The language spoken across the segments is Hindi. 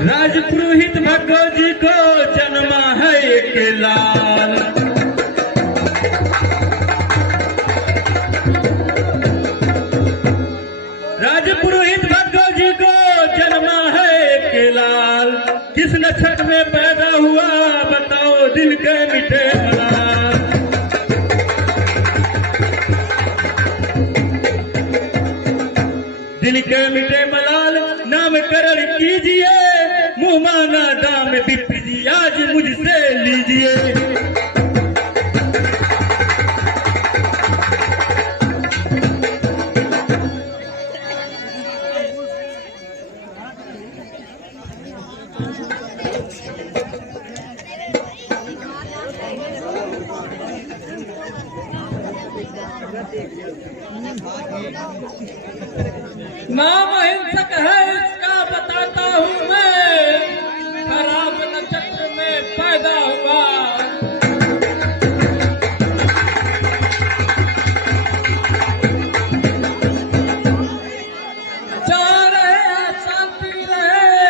राजपुरोहित भगो जी को जन्मा है एक लाल। राजपुरोहित भगो जी को जन्मा है एक लाल। किस नक्षत्र में पैदा हुआ बताओ दिल के मिटे मलाल। दिल के मिटे मलाल नामकरण कीजिए। मुँह मांगा दाम विप्र जी आज मुझसे लीजिए। नाम अहिंसक है इसका बताता हूँ मैं। खराब नक्षत्र में पैदा हुआ। जहाँ रहे शांति रहे।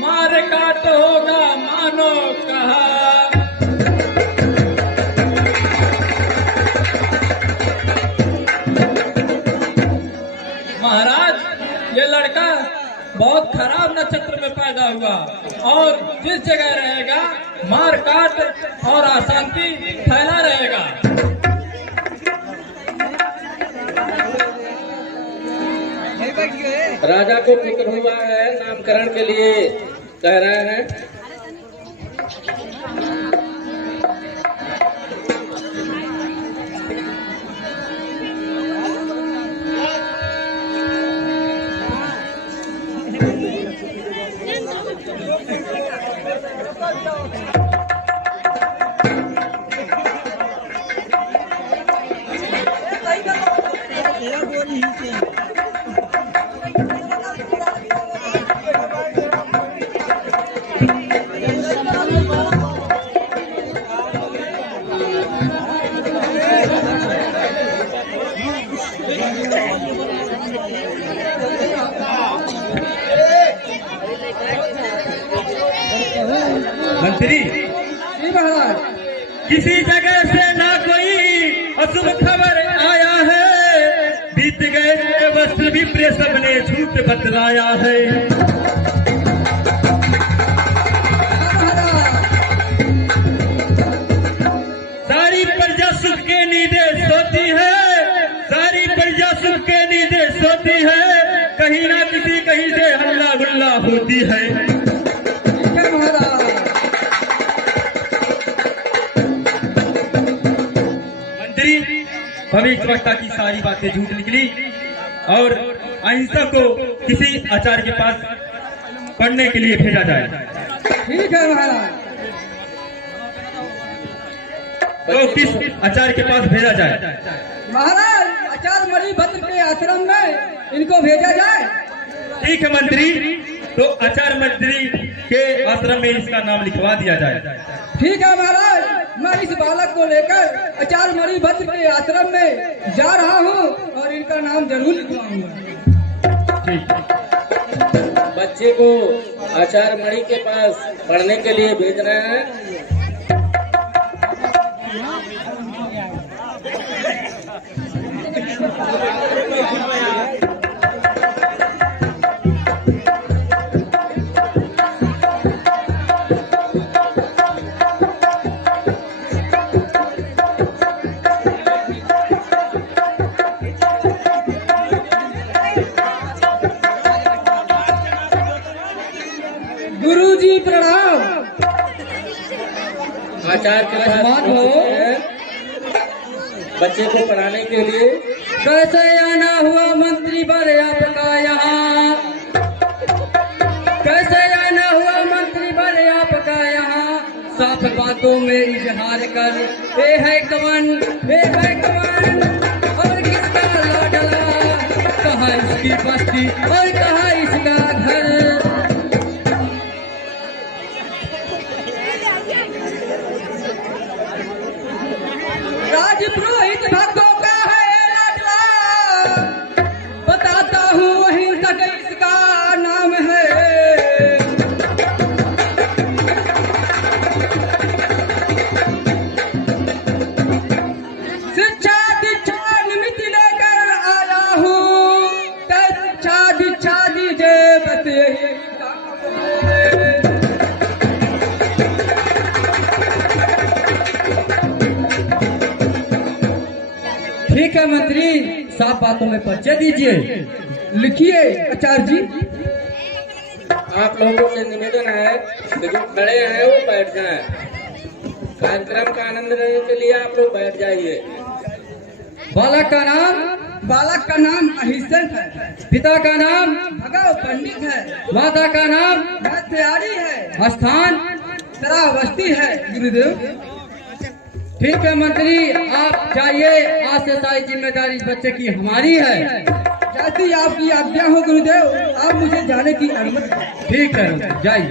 मार काट होगा मानो कहा। महाराज ये लड़का बहुत खराब नक्षत्र में पैदा हुआ और जिस जगह रहेगा मार काट और अशांति फैला रहेगा। राजा को पुत्र हुआ है नामकरण के लिए कह रहे हैं। मंत्री किसी जगह से ना कोई अशुभ खबर आया है। बीत गए वर्ष विप्र सबने झूठ बतलाया है। सारी प्रजा सुख के नींदे सोती है। सारी प्रजा सुख के नींदे सोती है। कहीं ना किसी कहीं से हल्ला गुल्ला होती है। भविष्यवक्ता की सारी बातें झूठ निकली और अहिंसा को किसी आचार्य के पास पढ़ने के लिए भेजा जाए। ठीक है महाराज। तो किस आचार्य के पास भेजा जाए? महाराज आचार्य मणिभद्र के आश्रम में इनको भेजा जाए। ठीक है मंत्री, तो आचार्य मंत्री के आश्रम में इसका नाम लिखवा दिया जाए। ठीक है महाराज, मैं इस बालक को लेकर आचार्य मणिभद्र के आश्रम में जा रहा हूँ और इनका नाम जरूर लिखवाऊंगा। ठीक। बच्चे को आचार्य मणि के पास पढ़ने के लिए भेज रहे हैं। गुरुजी प्रणाम। आचार्य के पास बच्चे को पढ़ाने के लिए। कैसे आना हुआ मंत्री वर आपका यहाँ। कैसे आना हुआ मंत्री वर आपका यहाँ। साफ बातों में इजहार कर ए है कवन और किसका लाडला। कहाँ इसकी बस्ती और कहाँ इसका घर। राजपुरोहित भक्तों का है लाडला। बताता हूँ अहिंसक इसका नाम है। है मंत्री, साफ बातों में परिचय दीजिए। लिखिए आचार्य जी। आप लोगों से निवेदन है कि जो खड़े हैं वो बैठ जाएं। कार्यक्रम का आनंद लेने के लिए आप लोग बैठ जाइए। बालक का नाम? बालक का नाम अहिसन है। पिता का नाम? भगव पंडित है। माता का नाम? तैयारी है। स्थान? श्रावस्ती है गुरुदेव। ठीक है मंत्री, आप जाइए। आज से सारी जिम्मेदारी इस बच्चे की हमारी है। जैसी आपकी आज्ञा हो गुरुदेव, आप मुझे जाने की अनुमति। ठीक है, जाइए।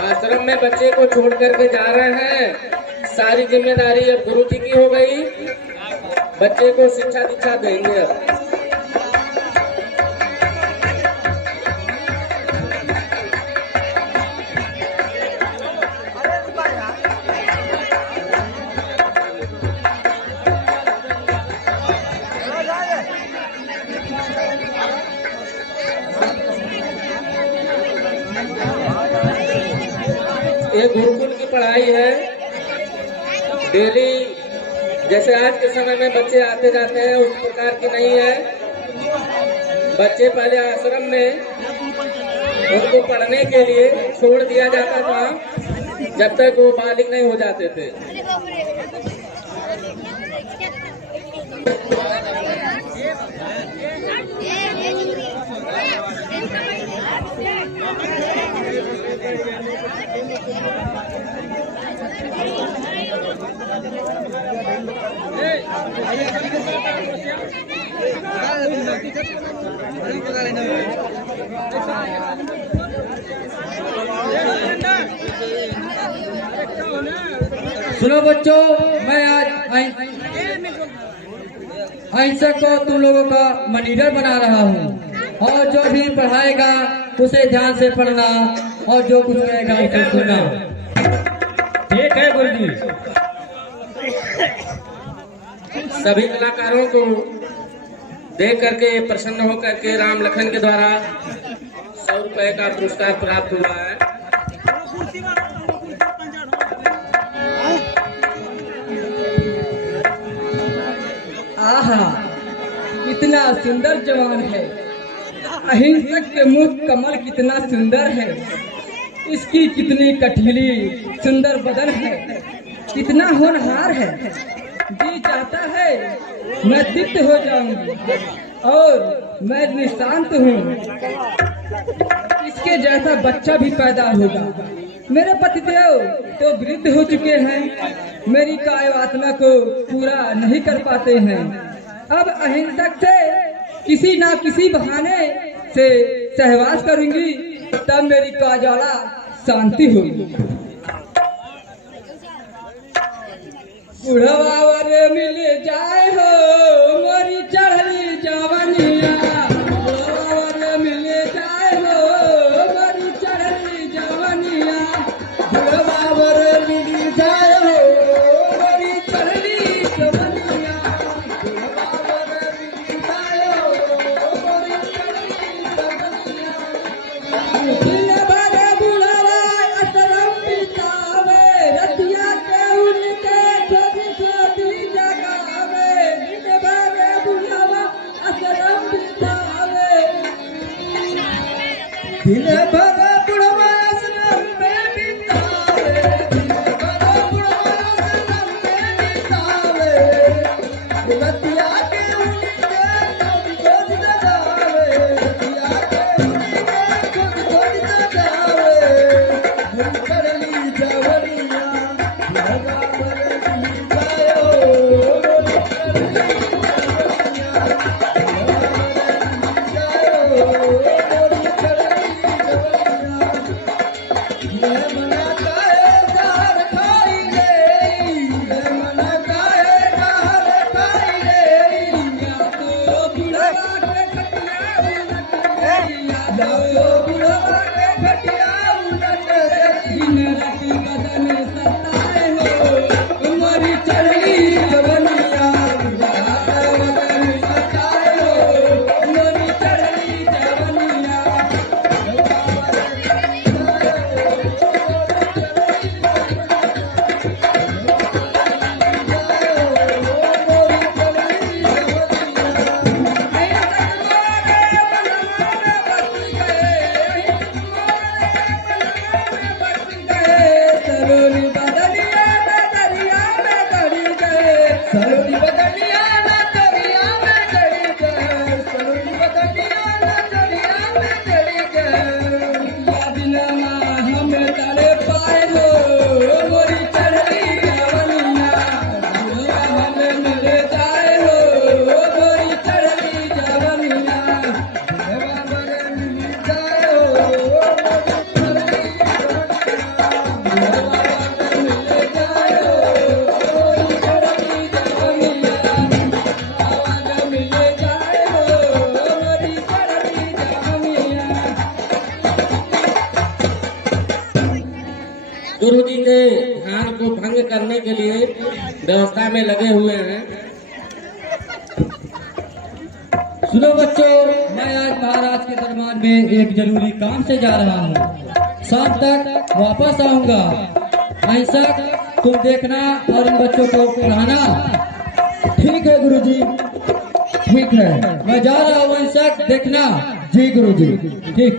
आश्रम में बच्चे को छोड़ करके जा रहे हैं। सारी जिम्मेदारी अब गुरु जी की हो गई। बच्चे को शिक्षा दीक्षा देंगे अब। ये गुरुकुल की पढ़ाई है। डेली जैसे आज के समय में बच्चे आते जाते हैं उस प्रकार की नहीं है। बच्चे पहले आश्रम में उनको पढ़ने के लिए छोड़ दिया जाता था जब तक वो बालिग नहीं हो जाते थे। सुनो बच्चों, मैं आज अहिंसक को तुम लोगों का मॉनिटर बना रहा हूँ और जो भी पढ़ाएगा उसे ध्यान से पढ़ना और जो कुछ कहेगा उसे सुनना। ठीक है गुरुजी। सभी कलाकारों को देख करके प्रसन्न होकर के राम लखन के द्वारा 100 रुपए का पुरस्कार प्राप्त हुआ है। आहा, कितना सुंदर जवान है। अहिंसक के मुख कमल कितना सुंदर है। इसकी कितनी कठिली सुंदर बदन है। कितना होनहार है। जी चाहता है मैं दीप्त हो जाऊंगी और मैं निशांत हूँ। इसके जैसा बच्चा भी पैदा होगा। मेरे पतिदेव तो वृद्ध हो चुके हैं, मेरी काय वासना को पूरा नहीं कर पाते हैं। अब अहिंसक से किसी ना किसी बहाने से सहवास करूंगी, तब मेरी काजला शांति होगी। बुढ़ावर मिल जाए हो मोरी चढ़ली जवनिया। बुढ़ावर मिल जाए हो मोरी चढ़ली जवनिया। बुढ़ावर मिल जाए हो मोरी चढ़ली जवनिया। बुढ़ावर मिल जाए हो मोरी चढ़ली जवनिया। दिल भरे बुढ़ावा असरम बितावे, रतिया के उनके छोटी छोटी जगावे। दिल भरे बुढ़ावा असरम बितावे। दिल भरे बुढ़ावा असरम में बितावे। दिल भरे बुढ़ावा असरम में बितावे। रतिया के उनके छोटी छोटी जगावे। रतिया के उनके छोटी छोटी जगावे। हम चढ़ली जवनिया। बुढ़ावर मिल जाए हो मोरी चढ़ली जवनिया। बुढ़ावर मिल जाए हो मोरी चढ़ली जवनिया। मैं मना काहे जार खाई रे। मैं मना काहे जार खाई रे। या तो बुढ़वा के खटिया उलट रे। या तो बुढ़वा के खटिया उलट रे। दिन राति बदन सताए हो मोरी चढ़ली जवनिया। बुढ़वा बदन सताए हो मोरी चढ़ली जवनिया। गुरुजी के ध्यान को भंग करने के लिए व्यवस्था में लगे हुए हैं। सुनो बच्चों, मैं आज महाराज के दरबार में एक जरूरी काम से जा रहा हूँ। शाम तक वापस आऊंगा। ऐसा तुम देखना और उन बच्चों को पढ़ाना। ठीक है गुरुजी, ठीक है। मैं जा रहा हूँ, ऐसा देखना। जी गुरुजी। ठीक।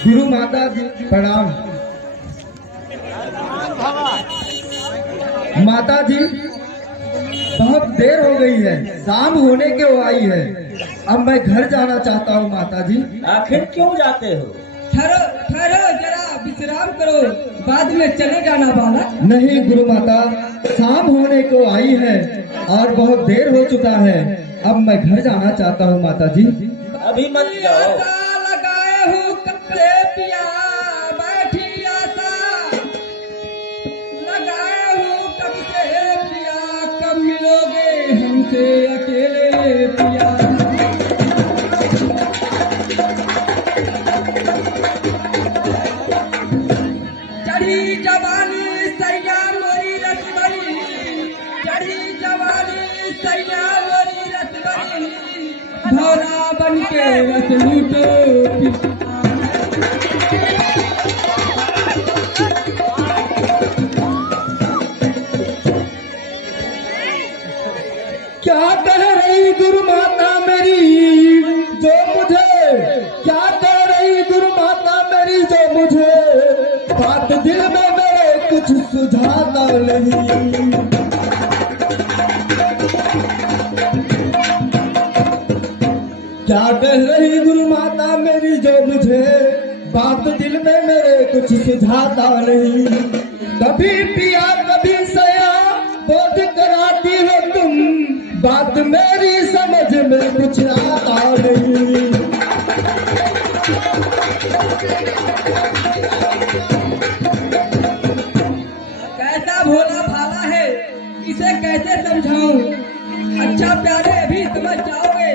गुरु माता जी प्रणाम। माता जी बहुत देर हो गई है, शाम होने के वो आई है। अब मैं घर जाना चाहता हूँ माता जी। आखिर क्यों जाते हो? ठहरो ठहरो, जरा विश्राम करो, बाद में चले जाना बालक। नहीं गुरु माता, शाम होने को आई है और बहुत देर हो चुका है। अब मैं घर जाना चाहता हूँ माता जी। अभी मत जाओ। लगाए हूँ कब से पिया, बैठी आशा लगाए हूँ कब से पिया, कब मिलोगे हमसे अकेले पिया। चढ़ी जवानी सैया मोरी रसवरी, चढ़ी जवानी सैया मोरी रसवरी, भौरा बन के रस लूटो। क्या कह रही गुरु माता मेरी जो मुझे, क्या कह रही गुरु माता मेरी जो मुझे, बात दिल में मेरे कुछ सुझाता नहीं। क्या कह रही गुरु माता मेरी जो मुझे, बात दिल में मेरे कुछ सुझाता नहीं। कभी पिया कभी सया बोध कराती हो तुम, बात मेरी समझ में कुछ आता नहीं। कैसा भोला भाला है, इसे कैसे समझाऊं? अच्छा प्यारे अभी समझ जाओगे,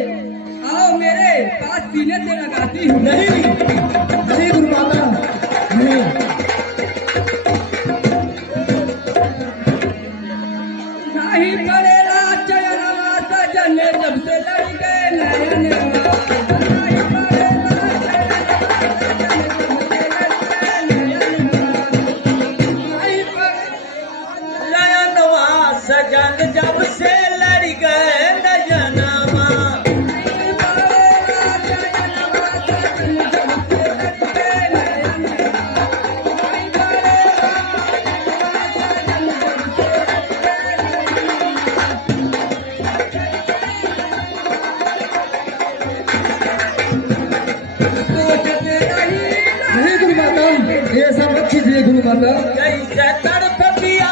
आओ मेरे पास सीने से लगाती हूँ। नहीं नहीं गुरु माता, नहीं। नहीं पड़ेगा चयनवा सजन जब से लड़ गए नयनवा, नहीं पड़ेगा नयनवा सजन जब से लड़ गए नयनवा, नहीं गुरु माता, ये सब मत कीजिए गुरु माता। कैसे तड़प पिया